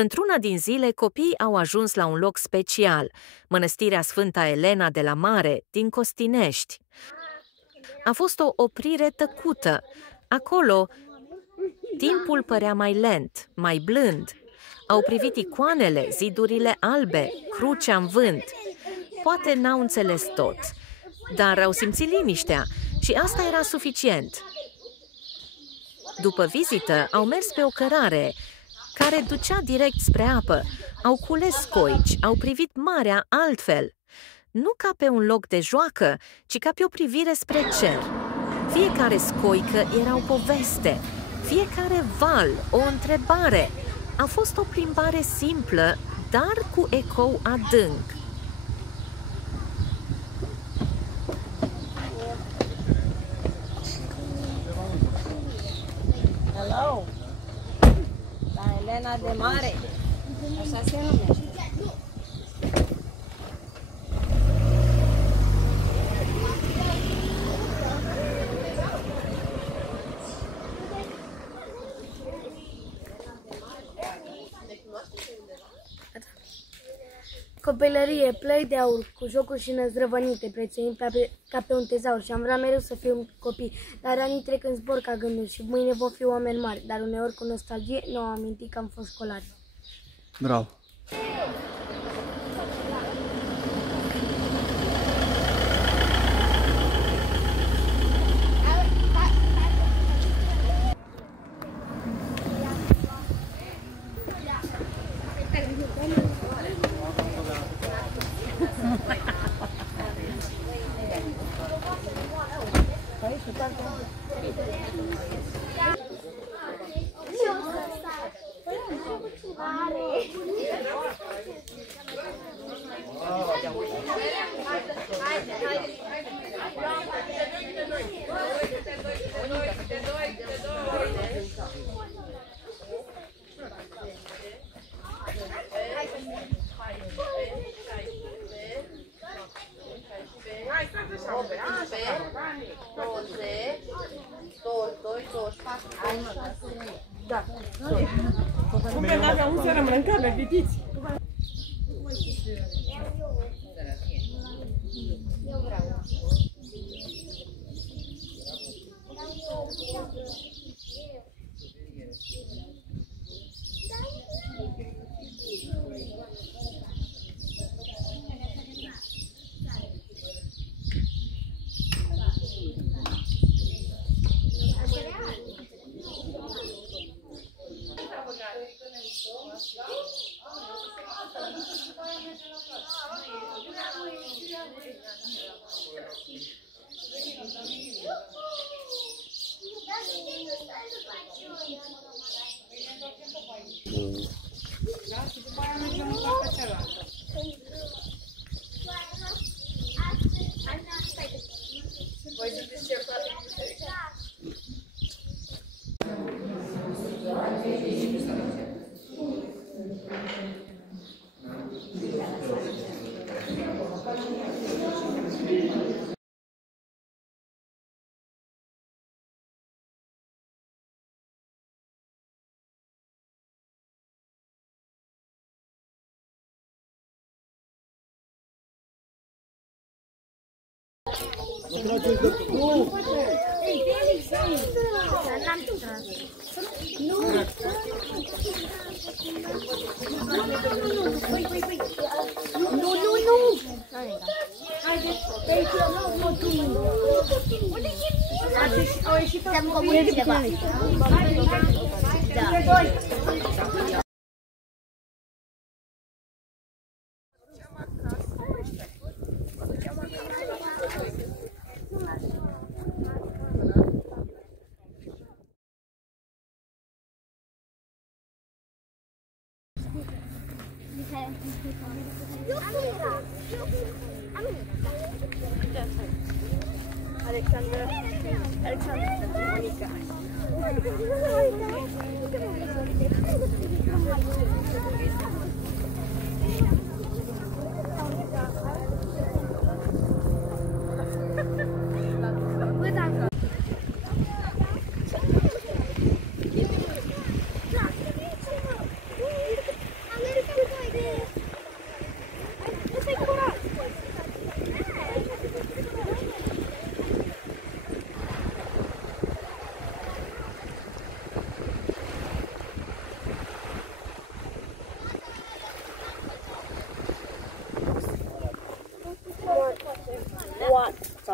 Într-una din zile, copiii au ajuns la un loc special, Mănăstirea Sfânta Elena de la Mare, din Costinești. A fost o oprire tăcută. Acolo, timpul părea mai lent, mai blând. Au privit icoanele, zidurile albe, crucea în vânt. Poate n-au înțeles tot, dar au simțit liniștea și asta era suficient. După vizită, au mers pe o cărare care ducea direct spre apă. Au cules scoici, au privit marea altfel. Nu ca pe un loc de joacă, ci ca pe o privire spre cer. Fiecare scoică era o poveste, fiecare val o întrebare. A fost o plimbare simplă, dar cu ecou adânc. Hello! La Elena de Mare. Așa se numește. Copilărie, plăi de aur, cu jocuri și năzdrăvănite, prețuind ca pe un tezaur și am vrea mereu să fiu un copil, dar anii trec în zbor ca gânduri și mâine vom fi oameni mari, dar uneori cu nostalgie nu am amintit că am fost școlari. Bravo! Da. Cum n-avea un să rămână în cameră, vedeți? Eu vreau. Siamo comuni di Alexandra, Monica.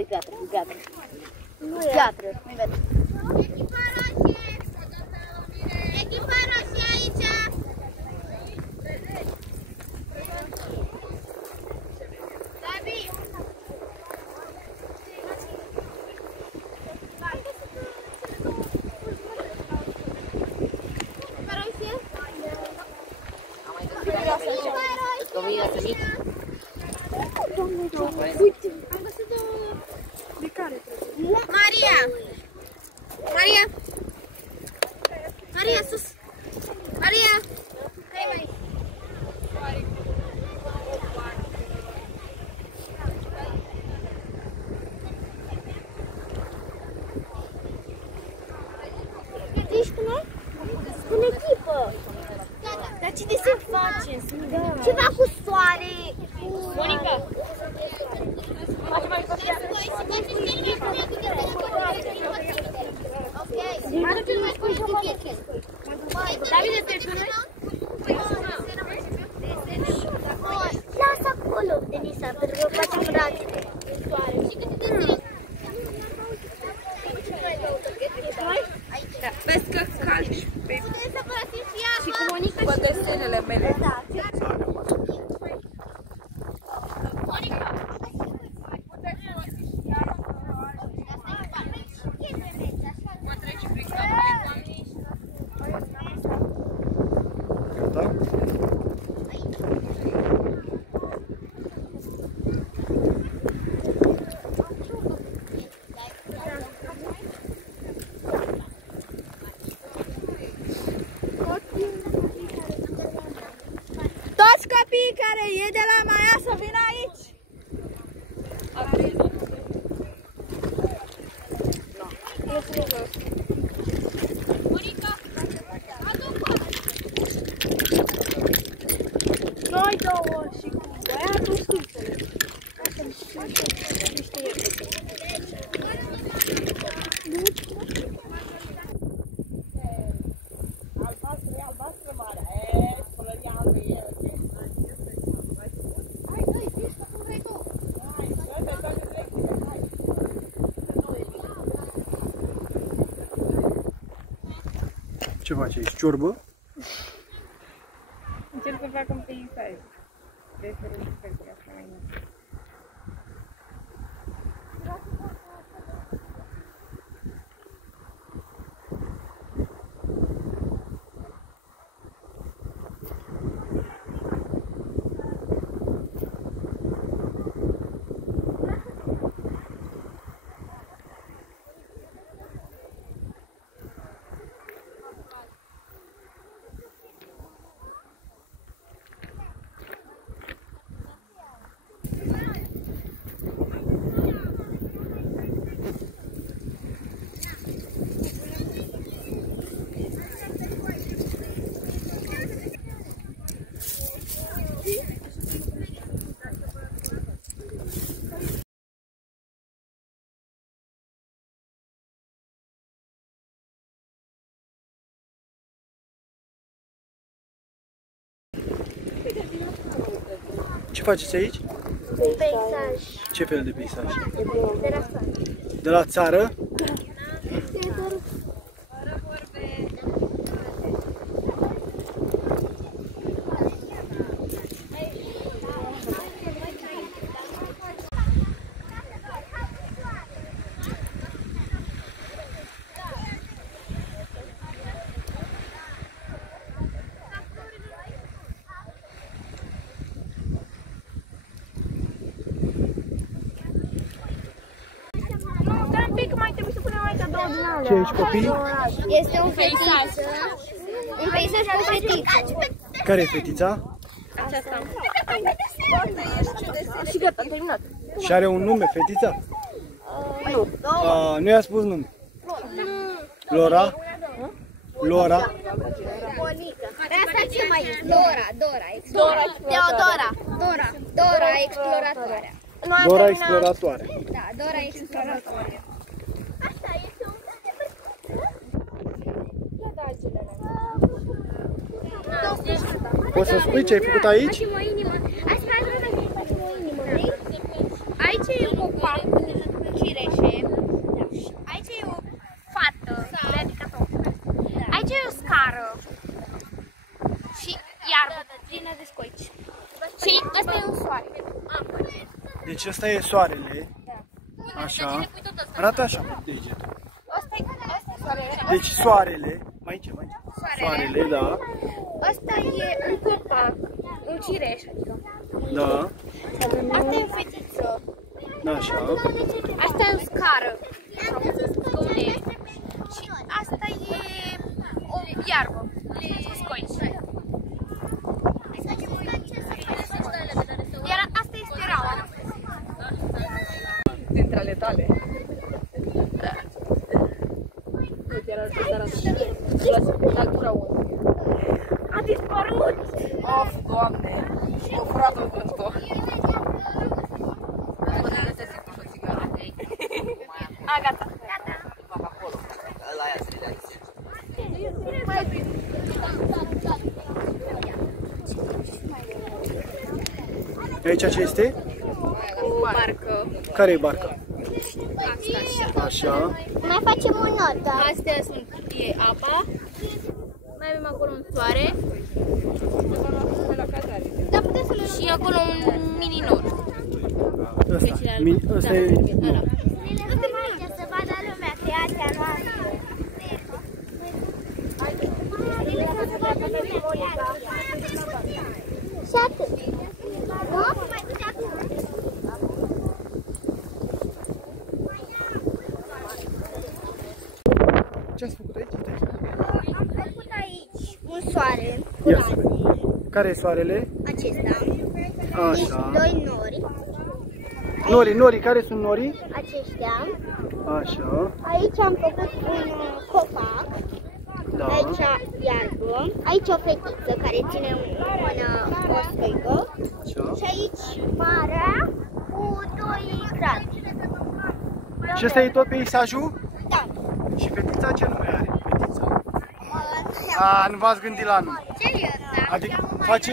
e piatră, e piatră. Nu e piatră, nu vede. Echiparea și aici! David! Maria! Maria! Maria, sus! Maria! Hai mai! Ești cu noi? În echipă! Dar ce desen facem? Ceva cu soare! Monica! Face mai Davide, te-ai cu noi? Lasă acolo, Denisa, pentru că facem brațele. Vezi că calci pe... Și cu Monica cu desenele mele. Toți copiii care e de la Maia să vină aici. Noi două și cu băiatul scuțele. Albastră mare, pălăria albă e. Ce faci aici? Ciorbă? Încerc să fac un peisaj. Referent pentru asta mai mult. Ce faceți aici? Peisaj. Ce fel de peisaj? De la țară. De la țară? Ce aici, copii? Este un peisaj. Un peisaj cu fetiță. Care e fetița? Aceasta. Și gata, am terminat. Și are un nume, fetița? Nu. Nu i-a spus nume. Lora? Lora? Asta ce mai e? Dora exploratoarea. Dora exploratoarea. Dora exploratoare. Da, Dora exploratoarea. Poți să spui ce ai făcut aici? Facem o inimă. Facem o inimă. Aici e un copac cireșe. Aici e o fată. Aici e o scară. Și iarbă plină de scoici. Și ăsta e un soare. Deci ăsta e soarele. Așa. Arată așa pe degetul. Ăsta e soarele. Deci soarele. Mai ce? Soarele, da. Ăsta e un copac, un cireș, adică. Da. Asta e o fetiță. Așa. Asta e o scară. Și asta e o iarbă cu scoici. Iar asta este raua. Dintre ale tale. Nu, chiar arată altura 1. A dispărut! Of, Doamne! M-a furat-o în vântul. A, gata. Aici ce este? O barcă. Care e barca? Asta. Așa. Mai facem o notă. Astea e apa. Mai avem acolo un soare. Dar puteți să le Și acolo un mini nor. Ăsta e... ducem aici să vadă lumea creația noastră. Și atât. Nu? Mai duce acum. Ce ați făcut aici? Am făcut aici un soare. Ia să vedem. Care e soarele? Acesta. Așa. Doi nori. Norii, care sunt norii? Aceștia. Așa. Aici am făcut un copac. Da. Aici iarbă. Aici o fetiță care ține o scoică. Așa. Și aici marea cu doi gradi. Și ăsta e tot peisajul? Da. Și fetița ce nume are? Fetița. A, nu v-ați gândit la nume. Adică face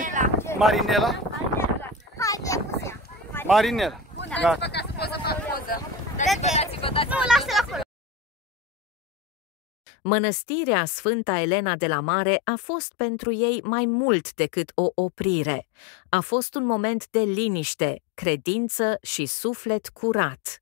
Marinela? Marinela. Gata. Ca să pot să fac poză. Nu, lasă-l acolo. Mănăstirea Sfânta Elena de la Mare a fost pentru ei mai mult decât o oprire. A fost un moment de liniște, credință și suflet curat.